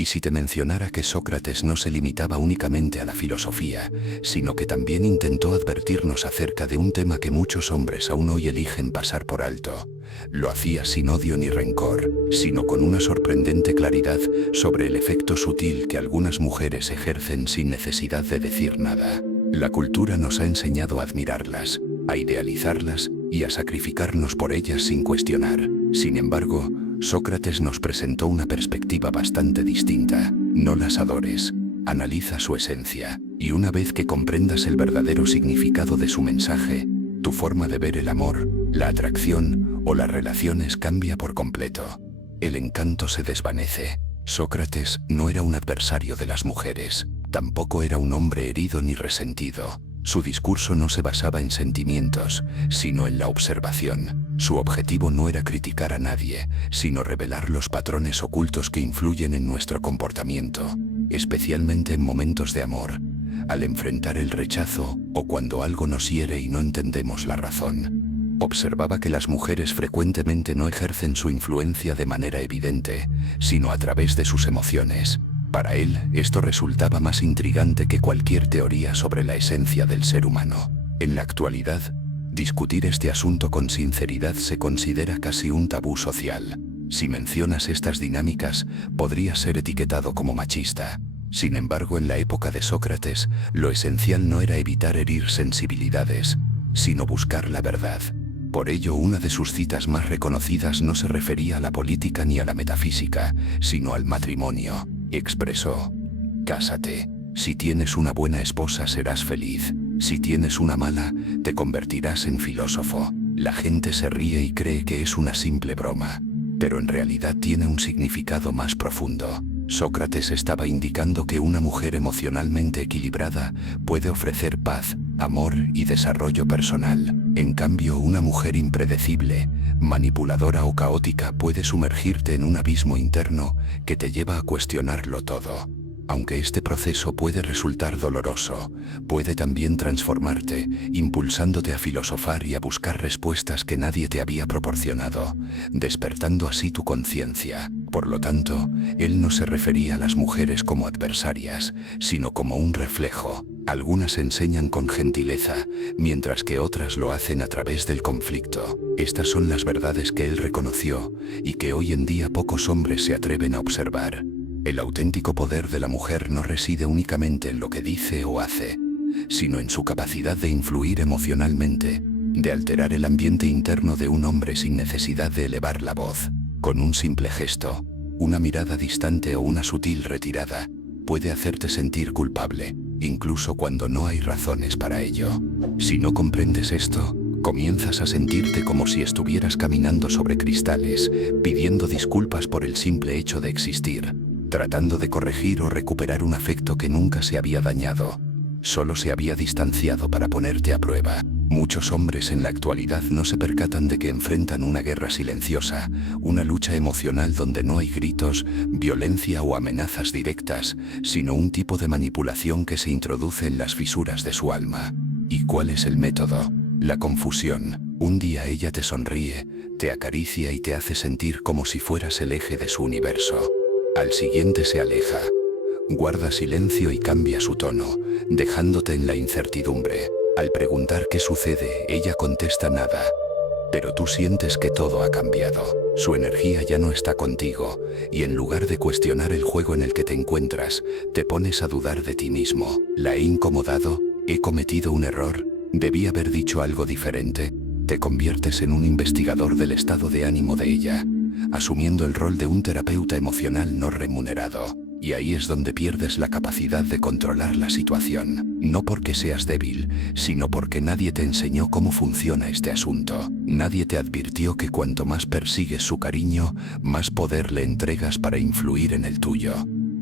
¿Y si te mencionara que Sócrates no se limitaba únicamente a la filosofía, sino que también intentó advertirnos acerca de un tema que muchos hombres aún hoy eligen pasar por alto? Lo hacía sin odio ni rencor, sino con una sorprendente claridad sobre el efecto sutil que algunas mujeres ejercen sin necesidad de decir nada. La cultura nos ha enseñado a admirarlas, a idealizarlas y a sacrificarnos por ellas sin cuestionar. Sin embargo, Sócrates nos presentó una perspectiva bastante distinta. No las adores, analiza su esencia, y una vez que comprendas el verdadero significado de su mensaje, tu forma de ver el amor, la atracción o las relaciones cambia por completo. El encanto se desvanece. Sócrates no era un adversario de las mujeres, tampoco era un hombre herido ni resentido. Su discurso no se basaba en sentimientos, sino en la observación. Su objetivo no era criticar a nadie, sino revelar los patrones ocultos que influyen en nuestro comportamiento, especialmente en momentos de amor, al enfrentar el rechazo o cuando algo nos hiere y no entendemos la razón. Observaba que las mujeres frecuentemente no ejercen su influencia de manera evidente, sino a través de sus emociones. Para él, esto resultaba más intrigante que cualquier teoría sobre la esencia del ser humano. En la actualidad, discutir este asunto con sinceridad se considera casi un tabú social. Si mencionas estas dinámicas, podrías ser etiquetado como machista. Sin embargo, en la época de Sócrates, lo esencial no era evitar herir sensibilidades, sino buscar la verdad. Por ello, una de sus citas más reconocidas no se refería a la política ni a la metafísica, sino al matrimonio. Expresó: «Cásate. Si tienes una buena esposa serás feliz. Si tienes una mala, te convertirás en filósofo». La gente se ríe y cree que es una simple broma, pero en realidad tiene un significado más profundo. Sócrates estaba indicando que una mujer emocionalmente equilibrada puede ofrecer paz, amor y desarrollo personal. En cambio, una mujer impredecible, manipuladora o caótica puede sumergirte en un abismo interno que te lleva a cuestionarlo todo. Aunque este proceso puede resultar doloroso, puede también transformarte, impulsándote a filosofar y a buscar respuestas que nadie te había proporcionado, despertando así tu conciencia. Por lo tanto, él no se refería a las mujeres como adversarias, sino como un reflejo. Algunas enseñan con gentileza, mientras que otras lo hacen a través del conflicto. Estas son las verdades que él reconoció y que hoy en día pocos hombres se atreven a observar. El auténtico poder de la mujer no reside únicamente en lo que dice o hace, sino en su capacidad de influir emocionalmente, de alterar el ambiente interno de un hombre sin necesidad de elevar la voz. Con un simple gesto, una mirada distante o una sutil retirada, puede hacerte sentir culpable, incluso cuando no hay razones para ello. Si no comprendes esto, comienzas a sentirte como si estuvieras caminando sobre cristales, pidiendo disculpas por el simple hecho de existir, tratando de corregir o recuperar un afecto que nunca se había dañado, solo se había distanciado para ponerte a prueba. Muchos hombres en la actualidad no se percatan de que enfrentan una guerra silenciosa, una lucha emocional donde no hay gritos, violencia o amenazas directas, sino un tipo de manipulación que se introduce en las fisuras de su alma. ¿Y cuál es el método? La confusión. Un día ella te sonríe, te acaricia y te hace sentir como si fueras el eje de su universo. Al siguiente se aleja, guarda silencio y cambia su tono, dejándote en la incertidumbre. Al preguntar qué sucede, ella contesta nada. Pero tú sientes que todo ha cambiado. Su energía ya no está contigo, y en lugar de cuestionar el juego en el que te encuentras, te pones a dudar de ti mismo. ¿La he incomodado? ¿He cometido un error? ¿Debí haber dicho algo diferente? Te conviertes en un investigador del estado de ánimo de ella, asumiendo el rol de un terapeuta emocional no remunerado. Y ahí es donde pierdes la capacidad de controlar la situación. No porque seas débil, sino porque nadie te enseñó cómo funciona este asunto. Nadie te advirtió que cuanto más persigues su cariño, más poder le entregas para influir en el tuyo.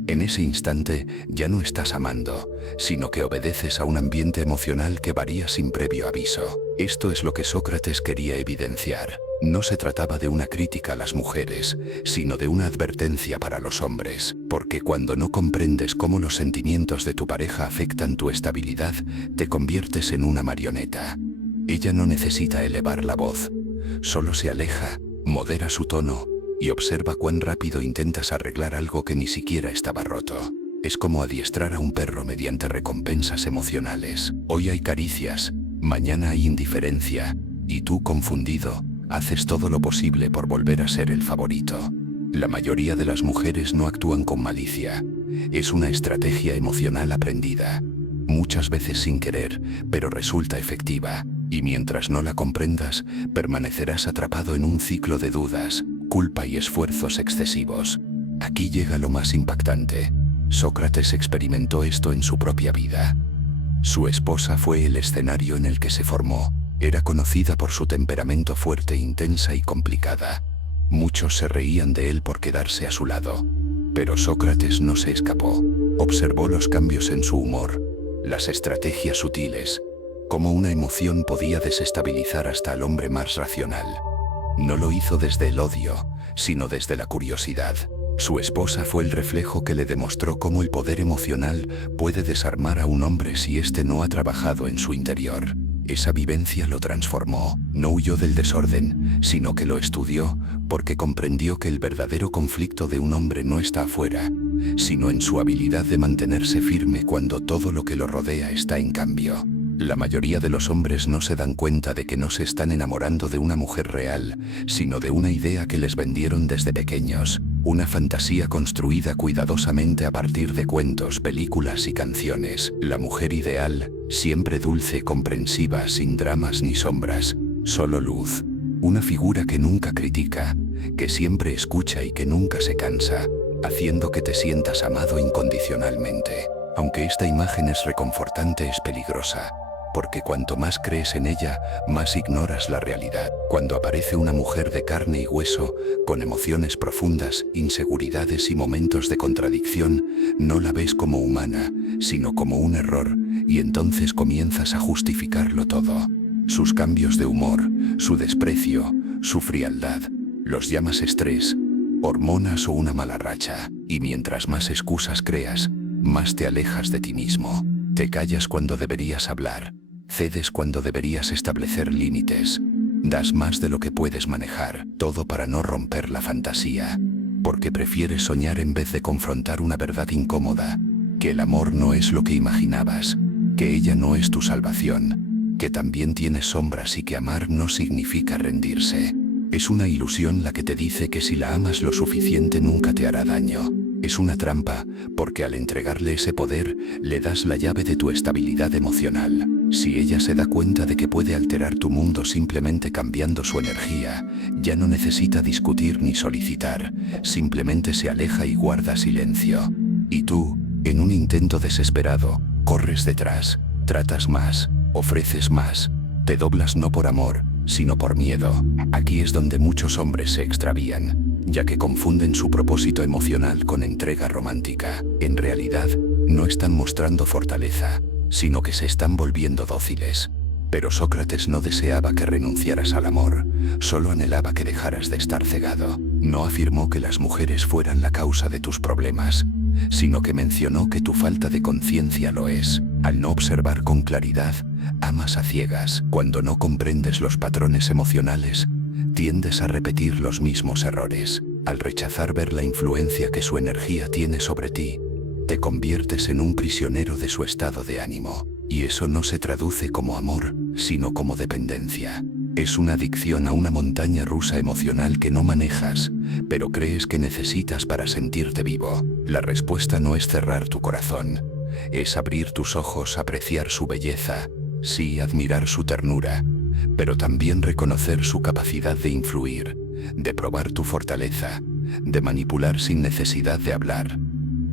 En ese instante, ya no estás amando, sino que obedeces a un ambiente emocional que varía sin previo aviso. Esto es lo que Sócrates quería evidenciar. No se trataba de una crítica a las mujeres, sino de una advertencia para los hombres, porque cuando no comprendes cómo los sentimientos de tu pareja afectan tu estabilidad, te conviertes en una marioneta. Ella no necesita elevar la voz, solo se aleja, modera su tono, y observa cuán rápido intentas arreglar algo que ni siquiera estaba roto. Es como adiestrar a un perro mediante recompensas emocionales. Hoy hay caricias, mañana hay indiferencia, y tú, confundido, haces todo lo posible por volver a ser el favorito. La mayoría de las mujeres no actúan con malicia. Es una estrategia emocional aprendida, muchas veces sin querer, pero resulta efectiva, y mientras no la comprendas, permanecerás atrapado en un ciclo de dudas, culpa y esfuerzos excesivos. Aquí llega lo más impactante. Sócrates experimentó esto en su propia vida. Su esposa fue el escenario en el que se formó. Era conocida por su temperamento fuerte, intensa y complicada. Muchos se reían de él por quedarse a su lado. Pero Sócrates no se escapó. Observó los cambios en su humor, las estrategias sutiles, cómo una emoción podía desestabilizar hasta al hombre más racional. No lo hizo desde el odio, sino desde la curiosidad. Su esposa fue el reflejo que le demostró cómo el poder emocional puede desarmar a un hombre si éste no ha trabajado en su interior. Esa vivencia lo transformó. No huyó del desorden, sino que lo estudió, porque comprendió que el verdadero conflicto de un hombre no está afuera, sino en su habilidad de mantenerse firme cuando todo lo que lo rodea está en cambio. La mayoría de los hombres no se dan cuenta de que no se están enamorando de una mujer real, sino de una idea que les vendieron desde pequeños, una fantasía construida cuidadosamente a partir de cuentos, películas y canciones. La mujer ideal, siempre dulce, comprensiva, sin dramas ni sombras, solo luz. Una figura que nunca critica, que siempre escucha y que nunca se cansa, haciendo que te sientas amado incondicionalmente. Aunque esta imagen es reconfortante, es peligrosa, porque cuanto más crees en ella, más ignoras la realidad. Cuando aparece una mujer de carne y hueso, con emociones profundas, inseguridades y momentos de contradicción, no la ves como humana, sino como un error, y entonces comienzas a justificarlo todo. Sus cambios de humor, su desprecio, su frialdad, los llamas estrés, hormonas o una mala racha, y mientras más excusas creas, más te alejas de ti mismo. Te callas cuando deberías hablar, cedes cuando deberías establecer límites, das más de lo que puedes manejar, todo para no romper la fantasía, porque prefieres soñar en vez de confrontar una verdad incómoda, que el amor no es lo que imaginabas, que ella no es tu salvación, que también tienes sombras y que amar no significa rendirse. Es una ilusión la que te dice que si la amas lo suficiente nunca te hará daño. Es una trampa, porque al entregarle ese poder, le das la llave de tu estabilidad emocional. Si ella se da cuenta de que puede alterar tu mundo simplemente cambiando su energía, ya no necesita discutir ni solicitar, simplemente se aleja y guarda silencio. Y tú, en un intento desesperado, corres detrás, tratas más, ofreces más, te doblas no por amor, sino por miedo. Aquí es donde muchos hombres se extravían, ya que confunden su propósito emocional con entrega romántica. En realidad, no están mostrando fortaleza, sino que se están volviendo dóciles. Pero Sócrates no deseaba que renunciaras al amor, solo anhelaba que dejaras de estar cegado. No afirmó que las mujeres fueran la causa de tus problemas, sino que mencionó que tu falta de conciencia lo es. Al no observar con claridad, amas a ciegas. Cuando no comprendes los patrones emocionales, tiendes a repetir los mismos errores. Al rechazar ver la influencia que su energía tiene sobre ti, te conviertes en un prisionero de su estado de ánimo. Y eso no se traduce como amor, sino como dependencia. Es una adicción a una montaña rusa emocional que no manejas, pero crees que necesitas para sentirte vivo. La respuesta no es cerrar tu corazón, es abrir tus ojos, apreciar su belleza, sí, admirar su ternura, pero también reconocer su capacidad de influir, de probar tu fortaleza, de manipular sin necesidad de hablar.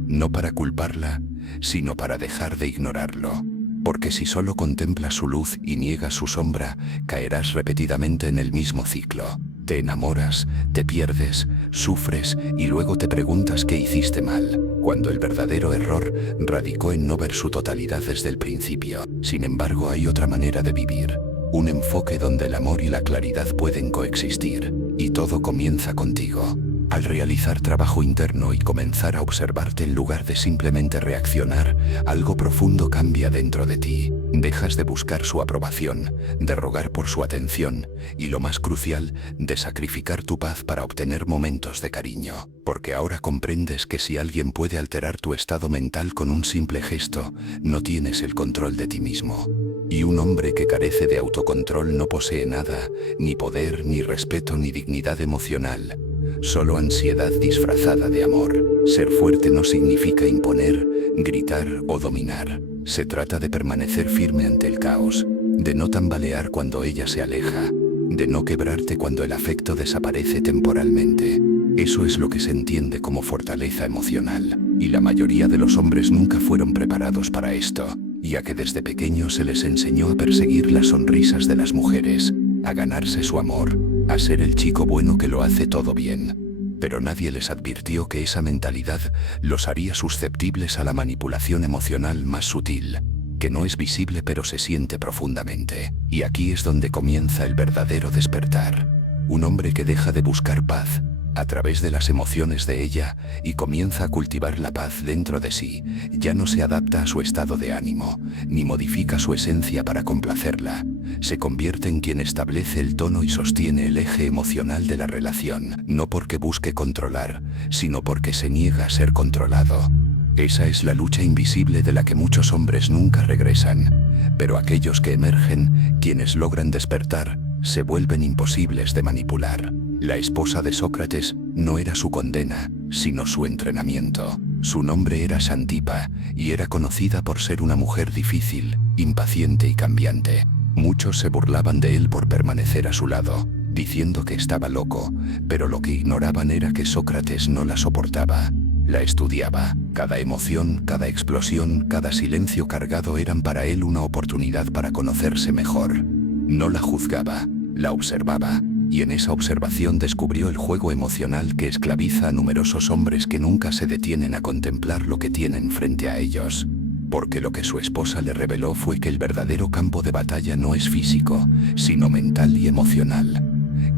No para culparla, sino para dejar de ignorarlo. Porque si solo contemplas su luz y niegas su sombra, caerás repetidamente en el mismo ciclo. Te enamoras, te pierdes, sufres y luego te preguntas qué hiciste mal, cuando el verdadero error radicó en no ver su totalidad desde el principio. Sin embargo, hay otra manera de vivir, un enfoque donde el amor y la claridad pueden coexistir, y todo comienza contigo. Al realizar trabajo interno y comenzar a observarte en lugar de simplemente reaccionar, algo profundo cambia dentro de ti. Dejas de buscar su aprobación, de rogar por su atención y, lo más crucial, de sacrificar tu paz para obtener momentos de cariño. Porque ahora comprendes que si alguien puede alterar tu estado mental con un simple gesto, no tienes el control de ti mismo. Y un hombre que carece de autocontrol no posee nada, ni poder, ni respeto, ni dignidad emocional. Solo ansiedad disfrazada de amor. Ser fuerte no significa imponer, gritar o dominar. Se trata de permanecer firme ante el caos, de no tambalear cuando ella se aleja, de no quebrarte cuando el afecto desaparece temporalmente. Eso es lo que se entiende como fortaleza emocional, y la mayoría de los hombres nunca fueron preparados para esto, ya que desde pequeños se les enseñó a perseguir las sonrisas de las mujeres, a ganarse su amor, a ser el chico bueno que lo hace todo bien. Pero nadie les advirtió que esa mentalidad los haría susceptibles a la manipulación emocional más sutil, que no es visible pero se siente profundamente. Y aquí es donde comienza el verdadero despertar. Un hombre que deja de buscar paz a través de las emociones de ella y comienza a cultivar la paz dentro de sí, ya no se adapta a su estado de ánimo, ni modifica su esencia para complacerla. Se convierte en quien establece el tono y sostiene el eje emocional de la relación, no porque busque controlar, sino porque se niega a ser controlado. Esa es la lucha invisible de la que muchos hombres nunca regresan, pero aquellos que emergen, quienes logran despertar, se vuelven imposibles de manipular. La esposa de Sócrates no era su condena, sino su entrenamiento. Su nombre era Xantipa, y era conocida por ser una mujer difícil, impaciente y cambiante. Muchos se burlaban de él por permanecer a su lado, diciendo que estaba loco, pero lo que ignoraban era que Sócrates no la soportaba. La estudiaba. Cada emoción, cada explosión, cada silencio cargado eran para él una oportunidad para conocerse mejor. No la juzgaba, la observaba, y en esa observación descubrió el juego emocional que esclaviza a numerosos hombres que nunca se detienen a contemplar lo que tienen frente a ellos. Porque lo que su esposa le reveló fue que el verdadero campo de batalla no es físico, sino mental y emocional.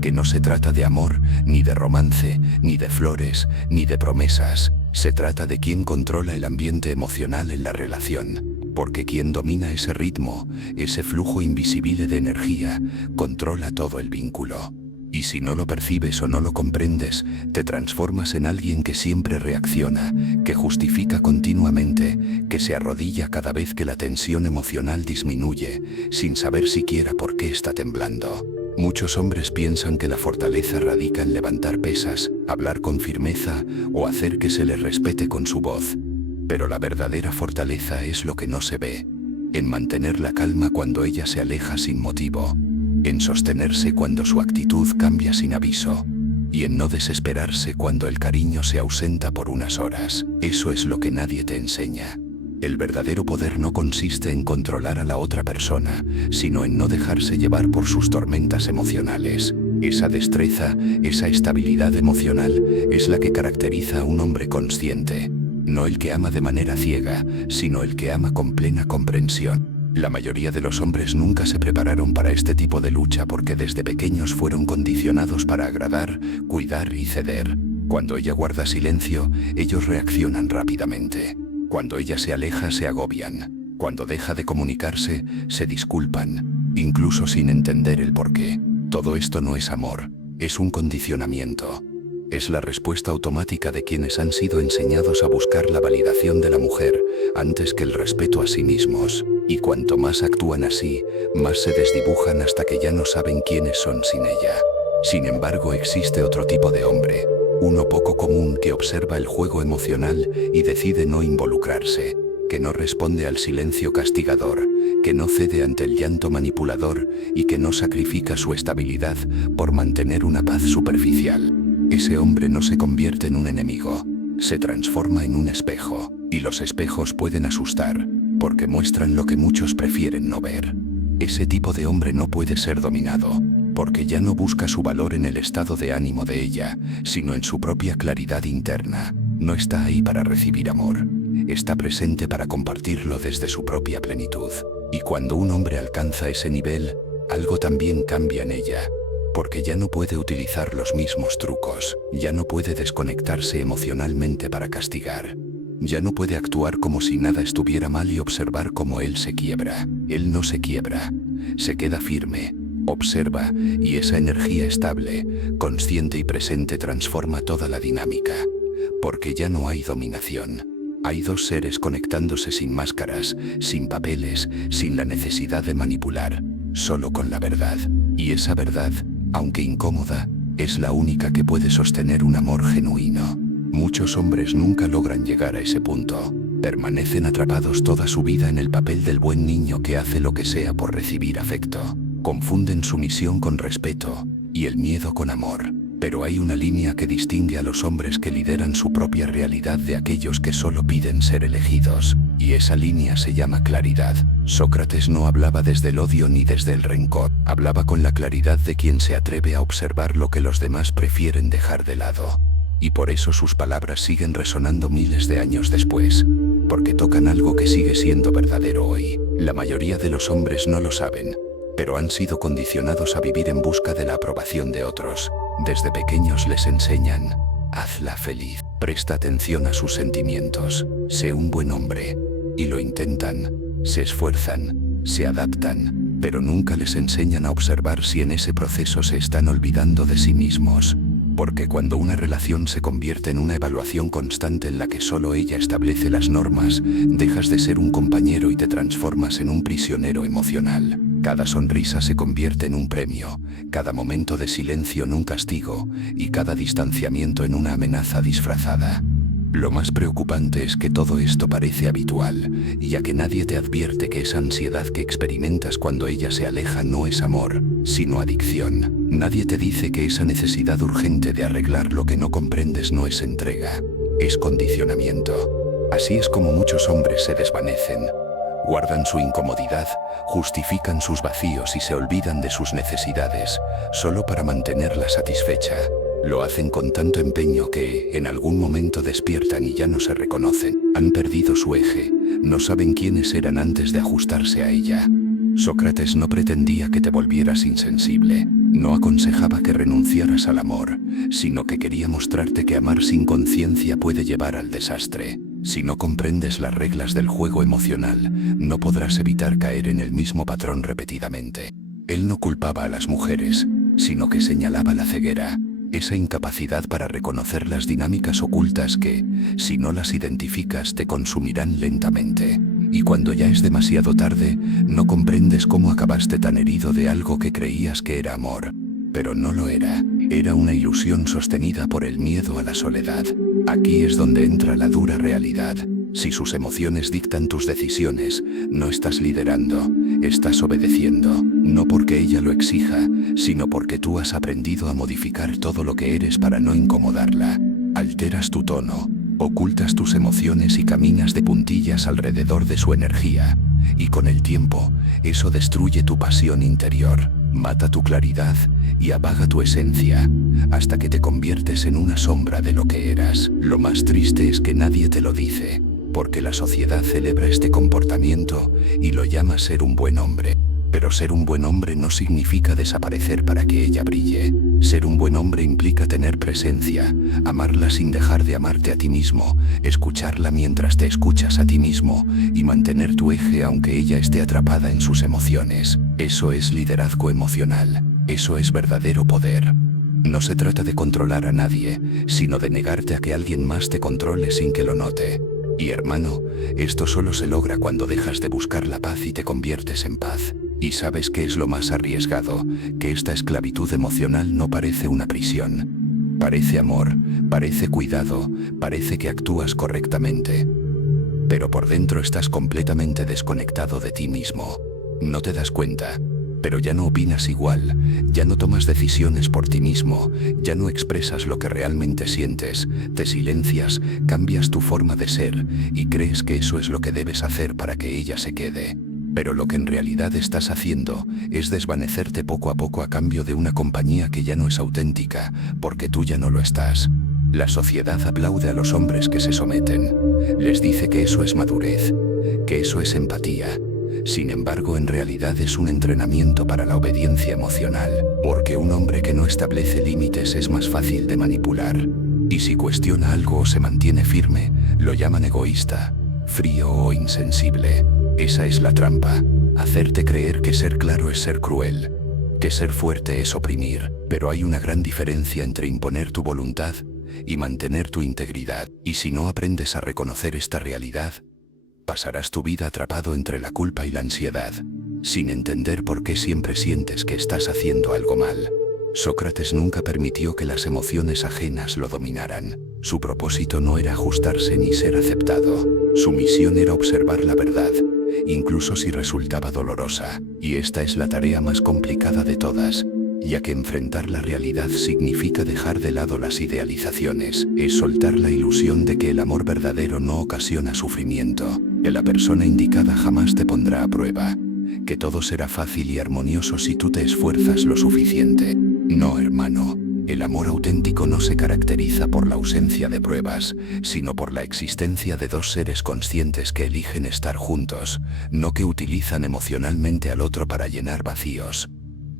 Que no se trata de amor, ni de romance, ni de flores, ni de promesas. Se trata de quién controla el ambiente emocional en la relación. Porque quien domina ese ritmo, ese flujo invisible de energía, controla todo el vínculo. Y si no lo percibes o no lo comprendes, te transformas en alguien que siempre reacciona, que justifica continuamente, que se arrodilla cada vez que la tensión emocional disminuye, sin saber siquiera por qué está temblando. Muchos hombres piensan que la fortaleza radica en levantar pesas, hablar con firmeza o hacer que se les respete con su voz. Pero la verdadera fortaleza es lo que no se ve, en mantener la calma cuando ella se aleja sin motivo, en sostenerse cuando su actitud cambia sin aviso, y en no desesperarse cuando el cariño se ausenta por unas horas. Eso es lo que nadie te enseña. El verdadero poder no consiste en controlar a la otra persona, sino en no dejarse llevar por sus tormentas emocionales. Esa destreza, esa estabilidad emocional, es la que caracteriza a un hombre consciente. No el que ama de manera ciega, sino el que ama con plena comprensión. La mayoría de los hombres nunca se prepararon para este tipo de lucha porque desde pequeños fueron condicionados para agradar, cuidar y ceder. Cuando ella guarda silencio, ellos reaccionan rápidamente. Cuando ella se aleja, se agobian. Cuando deja de comunicarse, se disculpan, incluso sin entender el porqué. Todo esto no es amor, es un condicionamiento. Es la respuesta automática de quienes han sido enseñados a buscar la validación de la mujer antes que el respeto a sí mismos. Y cuanto más actúan así, más se desdibujan hasta que ya no saben quiénes son sin ella. Sin embargo, existe otro tipo de hombre, uno poco común que observa el juego emocional y decide no involucrarse, que no responde al silencio castigador, que no cede ante el llanto manipulador y que no sacrifica su estabilidad por mantener una paz superficial. Ese hombre no se convierte en un enemigo, se transforma en un espejo, y los espejos pueden asustar, porque muestran lo que muchos prefieren no ver. Ese tipo de hombre no puede ser dominado, porque ya no busca su valor en el estado de ánimo de ella, sino en su propia claridad interna. No está ahí para recibir amor, está presente para compartirlo desde su propia plenitud. Y cuando un hombre alcanza ese nivel, algo también cambia en ella. porque ya no puede utilizar los mismos trucos, ya no puede desconectarse emocionalmente para castigar. Ya no puede actuar como si nada estuviera mal y observar cómo él se quiebra. Él no se quiebra, se queda firme, observa, y esa energía estable, consciente y presente transforma toda la dinámica. Porque ya no hay dominación. Hay dos seres conectándose sin máscaras, sin papeles, sin la necesidad de manipular, solo con la verdad. Y esa verdad, aunque incómoda, es la única que puede sostener un amor genuino. Muchos hombres nunca logran llegar a ese punto. Permanecen atrapados toda su vida en el papel del buen niño que hace lo que sea por recibir afecto. Confunden sumisión con respeto y el miedo con amor. Pero hay una línea que distingue a los hombres que lideran su propia realidad de aquellos que solo piden ser elegidos. Y esa línea se llama claridad. Sócrates no hablaba desde el odio ni desde el rencor. Hablaba con la claridad de quien se atreve a observar lo que los demás prefieren dejar de lado. Y por eso sus palabras siguen resonando miles de años después, porque tocan algo que sigue siendo verdadero hoy. La mayoría de los hombres no lo saben, pero han sido condicionados a vivir en busca de la aprobación de otros. Desde pequeños les enseñan: hazla feliz, presta atención a sus sentimientos, sé un buen hombre. Y lo intentan, se esfuerzan, se adaptan, pero nunca les enseñan a observar si en ese proceso se están olvidando de sí mismos. Porque cuando una relación se convierte en una evaluación constante en la que solo ella establece las normas, dejas de ser un compañero y te transformas en un prisionero emocional. Cada sonrisa se convierte en un premio, cada momento de silencio en un castigo, y cada distanciamiento en una amenaza disfrazada. Lo más preocupante es que todo esto parece habitual, ya que nadie te advierte que esa ansiedad que experimentas cuando ella se aleja no es amor, sino adicción. Nadie te dice que esa necesidad urgente de arreglar lo que no comprendes no es entrega, es condicionamiento. Así es como muchos hombres se desvanecen. Guardan su incomodidad, justifican sus vacíos y se olvidan de sus necesidades, solo para mantenerla satisfecha. Lo hacen con tanto empeño que, en algún momento despiertan y ya no se reconocen. Han perdido su eje, no saben quiénes eran antes de ajustarse a ella. Sócrates no pretendía que te volvieras insensible, no aconsejaba que renunciaras al amor, sino que quería mostrarte que amar sin conciencia puede llevar al desastre. Si no comprendes las reglas del juego emocional, no podrás evitar caer en el mismo patrón repetidamente. Él no culpaba a las mujeres, sino que señalaba la ceguera. Esa incapacidad para reconocer las dinámicas ocultas que, si no las identificas, te consumirán lentamente. Y cuando ya es demasiado tarde, no comprendes cómo acabaste tan herido de algo que creías que era amor. Pero no lo era. Era una ilusión sostenida por el miedo a la soledad. Aquí es donde entra la dura realidad. Si sus emociones dictan tus decisiones, no estás liderando, estás obedeciendo. No porque ella lo exija, sino porque tú has aprendido a modificar todo lo que eres para no incomodarla. Alteras tu tono, ocultas tus emociones y caminas de puntillas alrededor de su energía. Y con el tiempo, eso destruye tu pasión interior, mata tu claridad y apaga tu esencia, hasta que te conviertes en una sombra de lo que eras. Lo más triste es que nadie te lo dice, porque la sociedad celebra este comportamiento y lo llama ser un buen hombre. Pero ser un buen hombre no significa desaparecer para que ella brille. Ser un buen hombre implica tener presencia, amarla sin dejar de amarte a ti mismo, escucharla mientras te escuchas a ti mismo y mantener tu eje aunque ella esté atrapada en sus emociones. Eso es liderazgo emocional. Eso es verdadero poder. No se trata de controlar a nadie, sino de negarte a que alguien más te controle sin que lo note. Y hermano, esto solo se logra cuando dejas de buscar la paz y te conviertes en paz. Y sabes qué es lo más arriesgado, que esta esclavitud emocional no parece una prisión. Parece amor, parece cuidado, parece que actúas correctamente. Pero por dentro estás completamente desconectado de ti mismo. No te das cuenta, pero ya no opinas igual, ya no tomas decisiones por ti mismo, ya no expresas lo que realmente sientes, te silencias, cambias tu forma de ser y crees que eso es lo que debes hacer para que ella se quede. Pero lo que en realidad estás haciendo es desvanecerte poco a poco a cambio de una compañía que ya no es auténtica, porque tú ya no lo estás. La sociedad aplaude a los hombres que se someten. Les dice que eso es madurez, que eso es empatía. Sin embargo, en realidad es un entrenamiento para la obediencia emocional, porque un hombre que no establece límites es más fácil de manipular. Y si cuestiona algo o se mantiene firme, lo llaman egoísta, frío o insensible. Esa es la trampa, hacerte creer que ser claro es ser cruel, que ser fuerte es oprimir, pero hay una gran diferencia entre imponer tu voluntad y mantener tu integridad. Y si no aprendes a reconocer esta realidad, pasarás tu vida atrapado entre la culpa y la ansiedad, sin entender por qué siempre sientes que estás haciendo algo mal. Sócrates nunca permitió que las emociones ajenas lo dominaran. Su propósito no era ajustarse ni ser aceptado. Su misión era observar la verdad, incluso si resultaba dolorosa. Y esta es la tarea más complicada de todas, ya que enfrentar la realidad significa dejar de lado las idealizaciones. Es soltar la ilusión de que el amor verdadero no ocasiona sufrimiento, que la persona indicada jamás te pondrá a prueba, que todo será fácil y armonioso si tú te esfuerzas lo suficiente. No, hermano, el amor auténtico no se caracteriza por la ausencia de pruebas, sino por la existencia de dos seres conscientes que eligen estar juntos, no que utilizan emocionalmente al otro para llenar vacíos.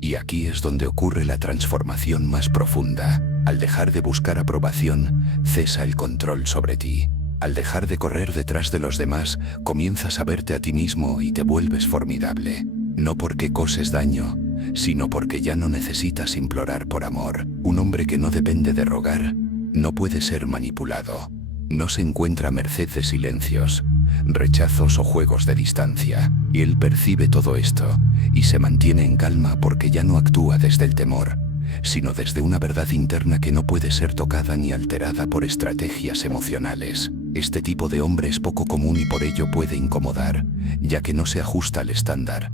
Y aquí es donde ocurre la transformación más profunda. Al dejar de buscar aprobación, cesa el control sobre ti. Al dejar de correr detrás de los demás, comienzas a verte a ti mismo y te vuelves formidable. No porque causes daño, sino porque ya no necesitas implorar por amor. Un hombre que no depende de rogar, no puede ser manipulado. No se encuentra a merced de silencios, rechazos o juegos de distancia. Y él percibe todo esto, y se mantiene en calma porque ya no actúa desde el temor, sino desde una verdad interna que no puede ser tocada ni alterada por estrategias emocionales. Este tipo de hombre es poco común y por ello puede incomodar, ya que no se ajusta al estándar.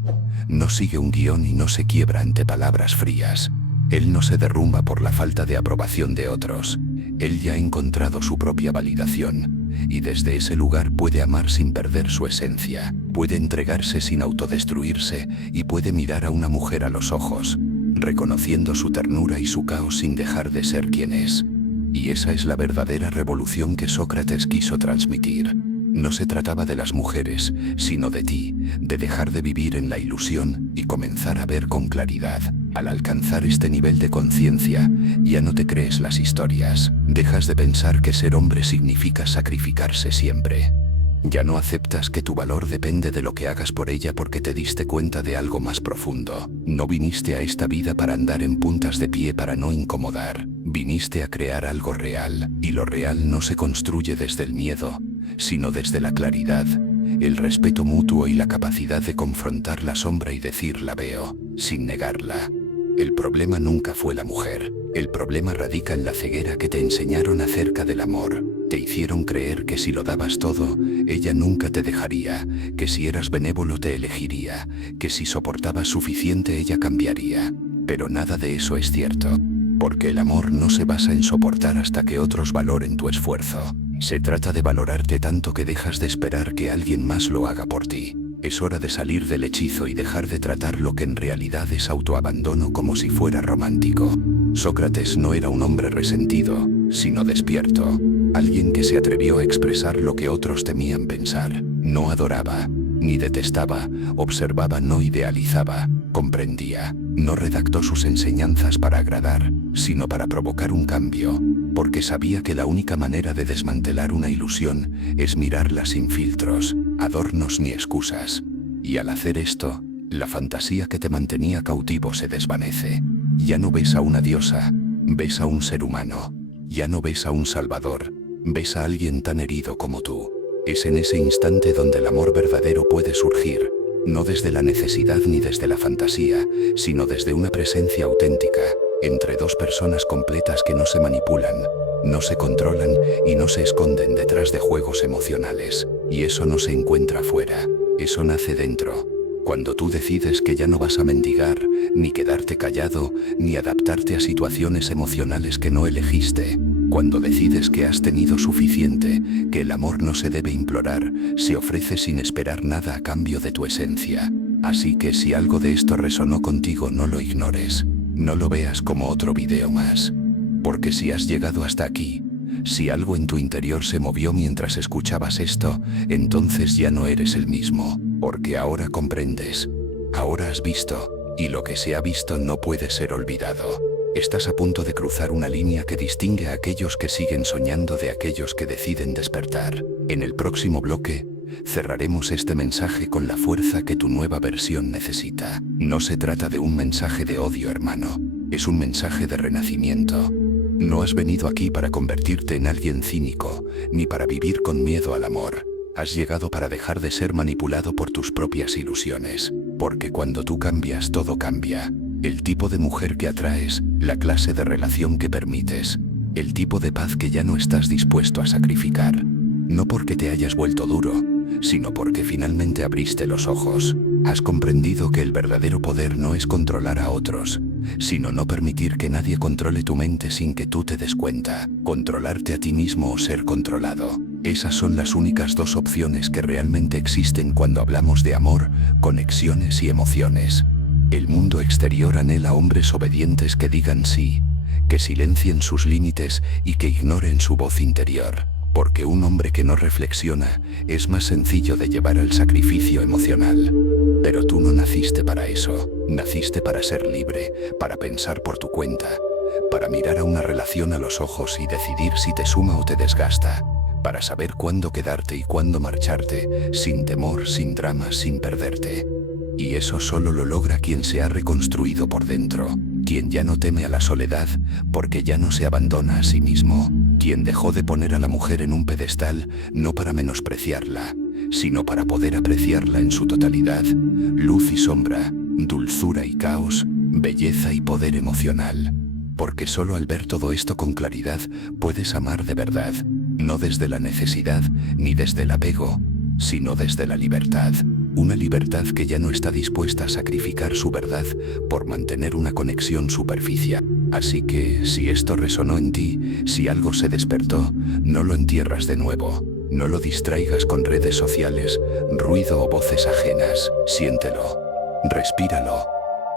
No sigue un guión y no se quiebra ante palabras frías. Él no se derrumba por la falta de aprobación de otros. Él ya ha encontrado su propia validación, y desde ese lugar puede amar sin perder su esencia, puede entregarse sin autodestruirse y puede mirar a una mujer a los ojos, reconociendo su ternura y su caos sin dejar de ser quien es. Y esa es la verdadera revolución que Sócrates quiso transmitir. No se trataba de las mujeres, sino de ti, de dejar de vivir en la ilusión y comenzar a ver con claridad. Al alcanzar este nivel de conciencia, ya no te crees las historias. Dejas de pensar que ser hombre significa sacrificarse siempre. Ya no aceptas que tu valor depende de lo que hagas por ella porque te diste cuenta de algo más profundo. No viniste a esta vida para andar en puntas de pie para no incomodar. Viniste a crear algo real, y lo real no se construye desde el miedo, sino desde la claridad, el respeto mutuo y la capacidad de confrontar la sombra y decir la veo, sin negarla. El problema nunca fue la mujer. El problema radica en la ceguera que te enseñaron acerca del amor. Te hicieron creer que si lo dabas todo, ella nunca te dejaría, que si eras benévolo te elegiría, que si soportabas suficiente ella cambiaría. Pero nada de eso es cierto, porque el amor no se basa en soportar hasta que otros valoren tu esfuerzo. Se trata de valorarte tanto que dejas de esperar que alguien más lo haga por ti. Es hora de salir del hechizo y dejar de tratar lo que en realidad es autoabandono como si fuera romántico. Sócrates no era un hombre resentido, sino despierto. Alguien que se atrevió a expresar lo que otros temían pensar. No adoraba, ni detestaba, observaba, no idealizaba, comprendía. No redactó sus enseñanzas para agradar, sino para provocar un cambio, porque sabía que la única manera de desmantelar una ilusión es mirarla sin filtros, adornos ni excusas. Y al hacer esto, la fantasía que te mantenía cautivo se desvanece. Ya no ves a una diosa, ves a un ser humano. Ya no ves a un salvador, ves a alguien tan herido como tú. Es en ese instante donde el amor verdadero puede surgir, no desde la necesidad ni desde la fantasía, sino desde una presencia auténtica, entre dos personas completas que no se manipulan, no se controlan y no se esconden detrás de juegos emocionales. Y eso no se encuentra afuera, eso nace dentro. Cuando tú decides que ya no vas a mendigar, ni quedarte callado, ni adaptarte a situaciones emocionales que no elegiste. Cuando decides que has tenido suficiente, que el amor no se debe implorar, se ofrece sin esperar nada a cambio de tu esencia. Así que si algo de esto resonó contigo, no lo ignores. No lo veas como otro video más. Porque si has llegado hasta aquí, si algo en tu interior se movió mientras escuchabas esto, entonces ya no eres el mismo. Porque ahora comprendes. Ahora has visto, y lo que se ha visto no puede ser olvidado. Estás a punto de cruzar una línea que distingue a aquellos que siguen soñando de aquellos que deciden despertar. En el próximo bloque, cerraremos este mensaje con la fuerza que tu nueva versión necesita. No se trata de un mensaje de odio, hermano. Es un mensaje de renacimiento. No has venido aquí para convertirte en alguien cínico, ni para vivir con miedo al amor. Has llegado para dejar de ser manipulado por tus propias ilusiones. Porque cuando tú cambias, todo cambia. El tipo de mujer que atraes, la clase de relación que permites, el tipo de paz que ya no estás dispuesto a sacrificar. No porque te hayas vuelto duro, sino porque finalmente abriste los ojos. Has comprendido que el verdadero poder no es controlar a otros, sino no permitir que nadie controle tu mente sin que tú te des cuenta. Controlarte a ti mismo o ser controlado. Esas son las únicas dos opciones que realmente existen cuando hablamos de amor, conexiones y emociones. El mundo exterior anhela hombres obedientes que digan sí, que silencien sus límites y que ignoren su voz interior. Porque un hombre que no reflexiona es más sencillo de llevar al sacrificio emocional. Pero tú no naciste para eso. Naciste para ser libre, para pensar por tu cuenta, para mirar a una relación a los ojos y decidir si te suma o te desgasta, para saber cuándo quedarte y cuándo marcharte, sin temor, sin dramas, sin perderte. Y eso solo lo logra quien se ha reconstruido por dentro, quien ya no teme a la soledad, porque ya no se abandona a sí mismo, quien dejó de poner a la mujer en un pedestal, no para menospreciarla, sino para poder apreciarla en su totalidad, luz y sombra, dulzura y caos, belleza y poder emocional. Porque solo al ver todo esto con claridad, puedes amar de verdad, no desde la necesidad, ni desde el apego, sino desde la libertad. Una libertad que ya no está dispuesta a sacrificar su verdad por mantener una conexión superficial. Así que, si esto resonó en ti, si algo se despertó, no lo entierras de nuevo. No lo distraigas con redes sociales, ruido o voces ajenas. Siéntelo. Respíralo.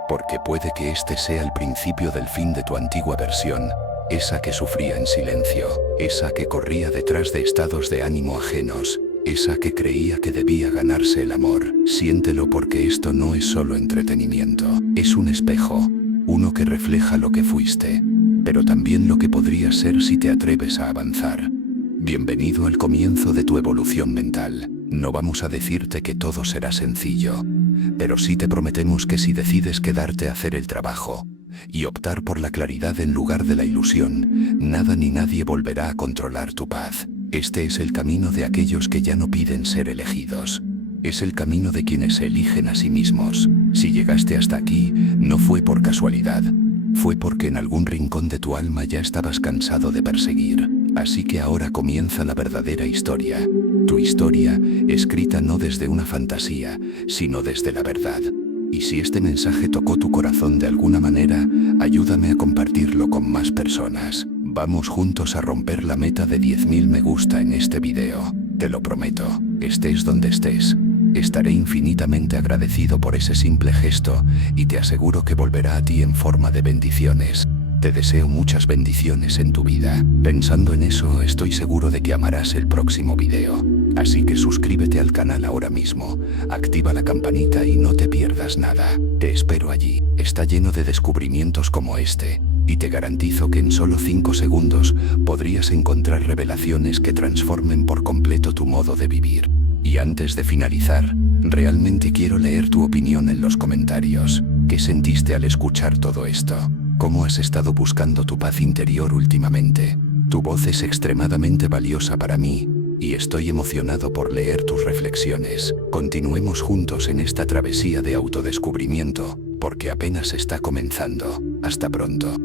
Porque puede que este sea el principio del fin de tu antigua versión. Esa que sufría en silencio. Esa que corría detrás de estados de ánimo ajenos. Esa que creía que debía ganarse el amor. Siéntelo porque esto no es solo entretenimiento. Es un espejo. Uno que refleja lo que fuiste, pero también lo que podrías ser si te atreves a avanzar. Bienvenido al comienzo de tu evolución mental. No vamos a decirte que todo será sencillo, pero sí te prometemos que si decides quedarte a hacer el trabajo y optar por la claridad en lugar de la ilusión, nada ni nadie volverá a controlar tu paz. Este es el camino de aquellos que ya no piden ser elegidos. Es el camino de quienes se eligen a sí mismos. Si llegaste hasta aquí, no fue por casualidad. Fue porque en algún rincón de tu alma ya estabas cansado de perseguir. Así que ahora comienza la verdadera historia. Tu historia, escrita no desde una fantasía, sino desde la verdad. Y si este mensaje tocó tu corazón de alguna manera, ayúdame a compartirlo con más personas. Vamos juntos a romper la meta de 10.000 me gusta en este video. Te lo prometo, estés donde estés. Estaré infinitamente agradecido por ese simple gesto y te aseguro que volverá a ti en forma de bendiciones. Te deseo muchas bendiciones en tu vida. Pensando en eso, estoy seguro de que amarás el próximo video. Así que suscríbete al canal ahora mismo, activa la campanita y no te pierdas nada. Te espero allí. Está lleno de descubrimientos como este, y te garantizo que en solo 5 segundos podrías encontrar revelaciones que transformen por completo tu modo de vivir. Y antes de finalizar, realmente quiero leer tu opinión en los comentarios. ¿Qué sentiste al escuchar todo esto? ¿Cómo has estado buscando tu paz interior últimamente? Tu voz es extremadamente valiosa para mí, y estoy emocionado por leer tus reflexiones. Continuemos juntos en esta travesía de autodescubrimiento, porque apenas está comenzando. Hasta pronto.